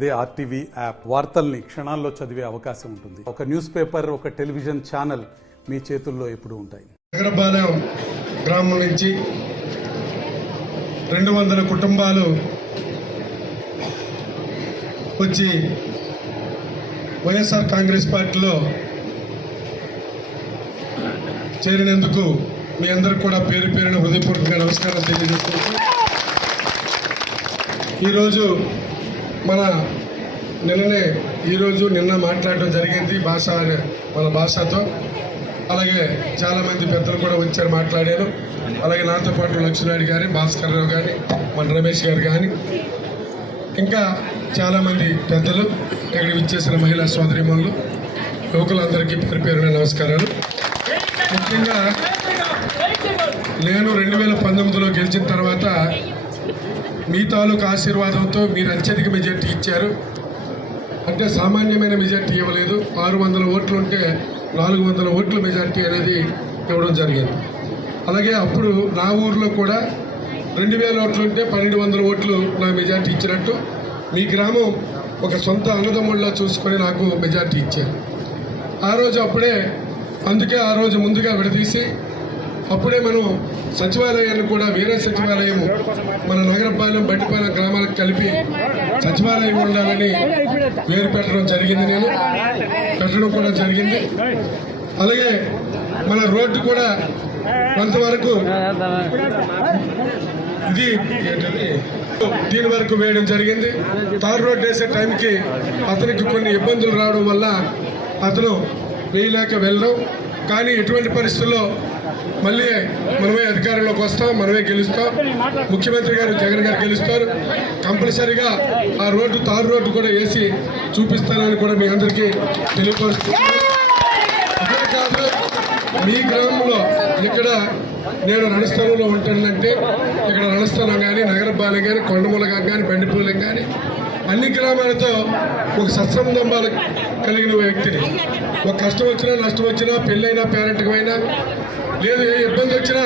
అదే RTV app వార్తల్ని క్షణాల్లో చదివే అవకాశం ఉంటుంది. ఒక న్యూస్ పేపర్, ఒక టెలివిజన్ ఛానల్ మీ చేతుల్లో ఎప్పుడూ ఉంటాయి. నగరపాలెం గ్రామం నుంచి 200 కుటుంబాలు వచ్చి వైఎస్ఆర్ కాంగ్రెస్ పార్టీలో చేరినందుకు మీ అందరికి కూడా పేరు పేరున హృదయపూర్వకంగా నమస్కారం తెలియజేస్తున్నాను. ఈరోజు నిన్న మాట్లాడడం జరిగింది మన భాషతో. అలాగే చాలామంది పెద్దలు కూడా వచ్చారు, మాట్లాడారు. అలాగే నాతో పాటు లక్ష్మీనాయుడు గారి, భాస్కర్ రావు గారి, మన రమేష్ గారు కానీ ఇంకా చాలామంది పెద్దలు, ఇక్కడికి విచ్చేసిన మహిళా సోదరీమణులు, యువకులందరికీ పేరు పేరున నమస్కారాలు. ముఖ్యంగా నేను 2019లో గెలిచిన తర్వాత మీ తాలూకు ఆశీర్వాదంతో మీరు అత్యధిక మెజార్టీ ఇచ్చారు. అంటే సామాన్యమైన మెజార్టీ ఇవ్వలేదు. 600 ఓట్లు ఉంటే 400 ఓట్ల మెజార్టీ అనేది ఇవ్వడం జరిగింది. అలాగే అప్పుడు నా ఊర్లో కూడా 2000 ఓట్లు ఉంటే 1200 ఓట్లు నా మెజార్టీ ఇచ్చినట్టు మీ గ్రామం ఒక సొంత అన్నదమ్ముళ్ళ చూసుకొని నాకు మెజార్టీ ఇచ్చారు. అందుకే ఆ రోజు ముందుగా విడదీసి అప్పుడే మనం సచివాలయాన్ని కూడా వేరే సచివాలయం మన నగరపాలెం, బండిపాలెం గ్రామాలకు కలిపి సచివాలయం ఉండాలని పేరు పెట్టడం కూడా జరిగింది. అలాగే మన రోడ్డు కూడా కొంతవరకు దీని వరకు వేయడం జరిగింది. తార్ రోడ్డు వేసే టైంకి అతనికి కొన్ని ఇబ్బందులు రావడం వల్ల అతను వేయలేక వెళ్ళడం. కానీ ఎటువంటి పరిస్థితుల్లో మళ్ళీ మనమే అధికారంలోకి వస్తాం, మనమే గెలుస్తాం. ముఖ్యమంత్రి గారు జగన్ గారు గెలుస్తారు. కంపల్సరీగా ఆ రోడ్డు, తారు రోడ్డు కూడా వేసి చూపిస్తానని కూడా మీ అందరికీ తెలియపరుస్తున్నాను. ఇదే కాదు, మీ గ్రామంలో ఇక్కడ నేను రణస్థలంలో ఉంటానంటే ఇక్కడ రణస్థలం కానీ, నగరపాలెం కానీ, కొండమూలగా కానీ, బండిపూలెం కానీ అన్ని గ్రామాలతో ఒక సత్సంబంధాలు కలిగిన వ్యక్తిని. ఒక కష్టం వచ్చినా, నష్టం వచ్చినా, పెళ్ళైనా, పేరెంట్కి అయినా, లేదు ఏ ఇబ్బంది వచ్చినా,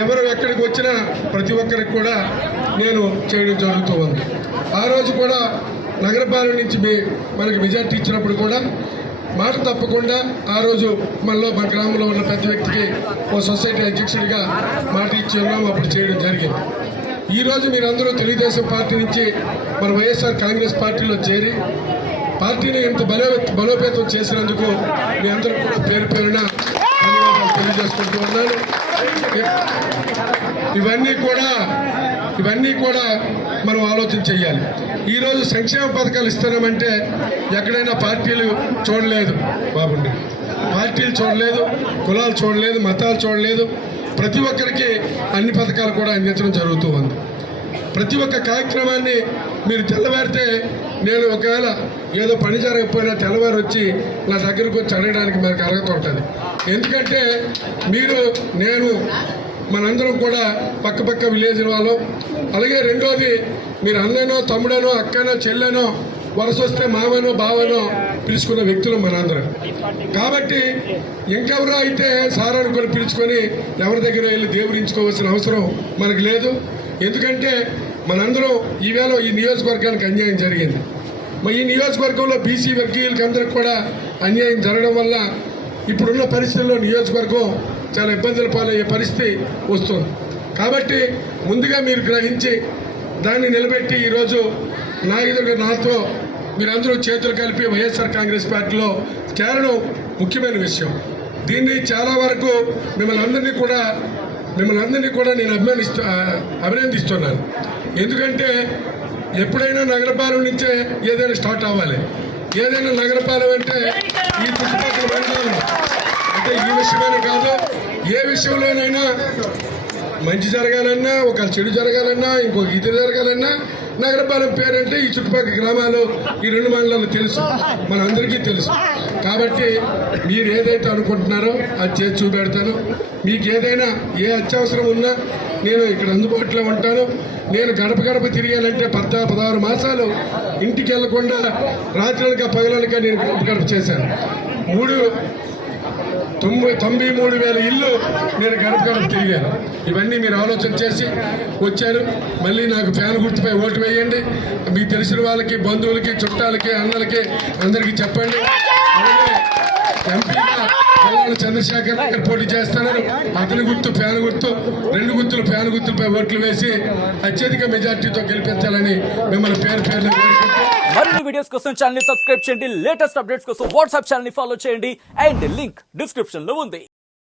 ఎవరు ఎక్కడికి వచ్చినా ప్రతి ఒక్కరికి కూడా నేను చేయడం జరుగుతూ ఉంది. ఆ రోజు కూడా నగరపాలెం నుంచి మనకి మెజార్టీ ఇచ్చినప్పుడు కూడా మాట తప్పకుండా ఆ రోజు మన గ్రామంలో ఉన్న పెద్ద వ్యక్తికి ఓ సొసైటీ అధ్యక్షుడిగా మాట ఇచ్చి ఉన్నాము, అప్పుడు చేయడం జరిగింది. ఈరోజు మీరందరూ తెలుగుదేశం పార్టీ నుంచి మన వైఎస్ఆర్ కాంగ్రెస్ పార్టీలో చేరి పార్టీని ఎంత బలోపేతం చేసినందుకు మీ అందరూ కూడా పేరు పేరున ధన్యవాదాలు తెలియజేసుకుంటూ ఉన్నాను. ఇవన్నీ కూడా మనం ఆలోచన చేయాలి. ఈరోజు సంక్షేమ పథకాలు ఇస్తున్నామంటే ఎక్కడైనా పార్టీలు చూడలేదు బాబుండి, పార్టీలు చూడలేదు, కులాలు చూడలేదు, మతాలు చూడలేదు. ప్రతి ఒక్కరికి అన్ని పథకాలు కూడా అందించడం జరుగుతూ ఉంది. ప్రతి ఒక్క కార్యక్రమాన్ని మీరు తెల్లవారితే, నేను ఒకవేళ ఏదో పని జరగకపోయినా తెల్లవారు వచ్చి నా దగ్గరకు వచ్చి అడగడానికి మనకు అర్హత ఉంటుంది. ఎందుకంటే మనందరం కూడా పక్క విలేజ్ వాళ్ళం. అలాగే రెండోది, మీరు అన్ననో, తమ్ముడనో, అక్కనో, చెల్లెనో, వరుస వస్తే మామనో, బావనో పిలుచుకున్న వ్యక్తులు మనందరం. కాబట్టి ఇంకెవరో అయితే సార్ అనుకొని పిలుచుకొని ఎవరి దగ్గర వెళ్ళి దేవుడించుకోవాల్సిన అవసరం మనకు లేదు. ఎందుకంటే మనందరం ఈవేళ ఈ నియోజకవర్గానికి అన్యాయం జరిగింది. ఈ నియోజకవర్గంలో బీసీ వర్గీయులకి అందరికి కూడా అన్యాయం జరగడం వల్ల ఇప్పుడున్న పరిస్థితుల్లో నియోజకవర్గం చాలా ఇబ్బందుల పాలయ్యే పరిస్థితి వస్తుంది. కాబట్టి ముందుగా మీరు గ్రహించి దాన్ని నిలబెట్టి ఈరోజు నాతో మీరందరూ చేతులు కలిపి వైఎస్ఆర్ కాంగ్రెస్ పార్టీలో చేరడం ముఖ్యమైన విషయం. దీన్ని చాలా వరకు మిమ్మల్ని అందరినీ కూడా నేను అభినందిస్తున్నాను. ఎందుకంటే ఎప్పుడైనా నగరపాలెం నుంచే ఏదైనా స్టార్ట్ అవ్వాలి. ఏదైనా నగరపాలెం అంటే ఈ చుట్టుపక్కల మండలాలు అంటే ఈ విషయమైనా కాదు, ఏ విషయంలోనైనా మంచి జరగాలన్నా, ఒక చెడు జరగాలన్నా, ఇంకొక ఇది జరగాలన్నా నగరపాలెం పేరంటే ఈ చుట్టుపక్కల గ్రామాలు, ఈ 2 మండలాలు తెలుసు, మనందరికీ తెలుసు. కాబట్టి మీరు ఏదైతే అనుకుంటున్నారో అది చేసి చూపెడతాను. మీకు ఏదైనా ఏ అత్యవసరం ఉన్నా నేను ఇక్కడ అందుబాటులో ఉంటాను. నేను గడప తిరిగానంటే 16 మాసాలు ఇంటికి వెళ్లకుండా రాత్రులక పగలనక నేను గడప చేశాను. 93,000 ఇల్లు నేను గడప గడప తిరిగాను. ఇవన్నీ మీరు ఆలోచన చేసి వచ్చారు. మళ్ళీ నాకు ఫ్యాన్ గుర్తుపై ఓటు వేయండి. మీకు తెలిసిన వాళ్ళకి, బంధువులకి, చుట్టాలకి, అన్నలకి అందరికీ చెప్పండి. అలాగే ఎంపీగా కల్లాల చంద్రశేఖర్ గారు పోటీ చేస్తున్నారు. అతని గుర్తు ఫ్యాన్ గుర్తు, 2 గుర్తులు ఫ్యాన్ గుర్తులపై ఓట్లు వేసి అత్యధిక మెజార్టీతో గెలిపించాలని మిమ్మల్ని పేరు పేరున కోరుకుంటూ మరిన్ని వీడియోస్ కోసం ఛానల్ ని సబ్స్క్రైబ్ చేయండి. లేటెస్ట్ అప్డేట్స్ కోసం వాట్సాప్ ఛానల్ ని ఫాలో చేయండి. అండ్ లింక్ డిస్క్రిప్షన్ లో ఉంది.